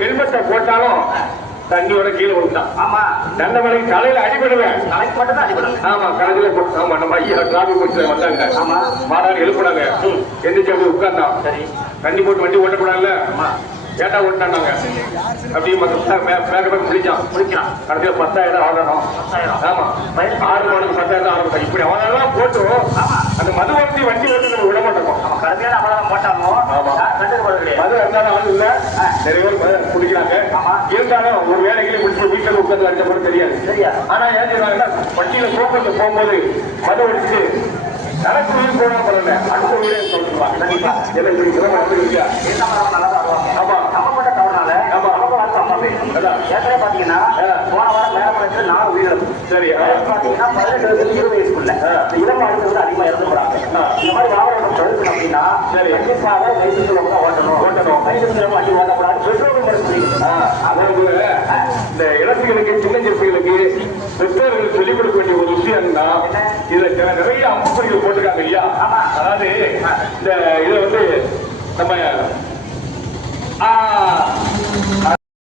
ஹெல்மெட்டை போட்டாலும் தண்ணியோட கீழே விழுந்தான். ஆமா, நல்ல வேலைக்கு தலையில அடிபடுவேன். தலைக்கு மட்டும் தான் அடிபடுவேன். ஆமா, கடையில ஆமா நம்ம ஐயா டிராபிக் போலீஸ்ல வந்தாங்க. ஆமா, மாடாடு எழுப்புனாங்க. எந்திரிச்சு அப்படி உட்கார்ந்தான். சரி, தண்ணி போட்டு வண்டி ஓட்டக்கூடாதுல்ல. ஏட்டா ஓட்டாங்க அப்படியே முடிக்கிறான். கடைசியில் 10,000 ஆகணும். ஆமா, 6 மணிக்கு 10,000 ஆகணும். இப்படி அவனெல்லாம் போட்டு அந்த மது வண்டி ஓட்டு நம்ம விட மாட்டோம். கடைசியான அவன் போட்டாலும் மது இருந்தாலும் ஆள் இல்லை. நிறைய பேர் குடிக்கிறாங்க. இருந்தாலும் ஒரு வேலைகளை முடிச்சு வீட்டில் உட்கார்ந்து அடிச்ச போது தெரியாது. ஆனா ஏன் செய்வாங்கன்னா வண்டியில போக்குவரத்து போகும்போது மது அடிச்சு எனக்கு உயிர் போனா பரவாயில்ல, அடுத்த உயிரை சொல்லிடுவாங்க. ஆமா, நம்மப்பட்ட தவறுனால ஏற்கனவே பாத்தீங்கன்னா போன வாரம் மேலப்படத்துல 4 உயிரிழப்பு. சரி, பாத்தீங்கன்னா 18 வயசுக்குள்ள இளம் ஆளுநர் அதிகமா இறந்து போறாங்க. இந்த மாதிரி வாகனம் தடுக்கணும் அப்படின்னா கண்டிப்பாக லைசன்ஸ் ஓட்டணும். லைசன்ஸ் வண்டி ஓட்டக்கூடாது. பெட்ரோல் அதாவது இந்த இளசுகளுக்கு சின்ன சிறுத்தைகளுக்கு பெற்றோர்கள் சொல்லிக் கொடுக்க வேண்டிய ஒரு விஷயம் என்னன்னா, இதுல நிறைய அம்புக்குறிகள் போட்டிருக்காங்க இல்லையா? அதாவது இந்த இதுல வந்து நம்ம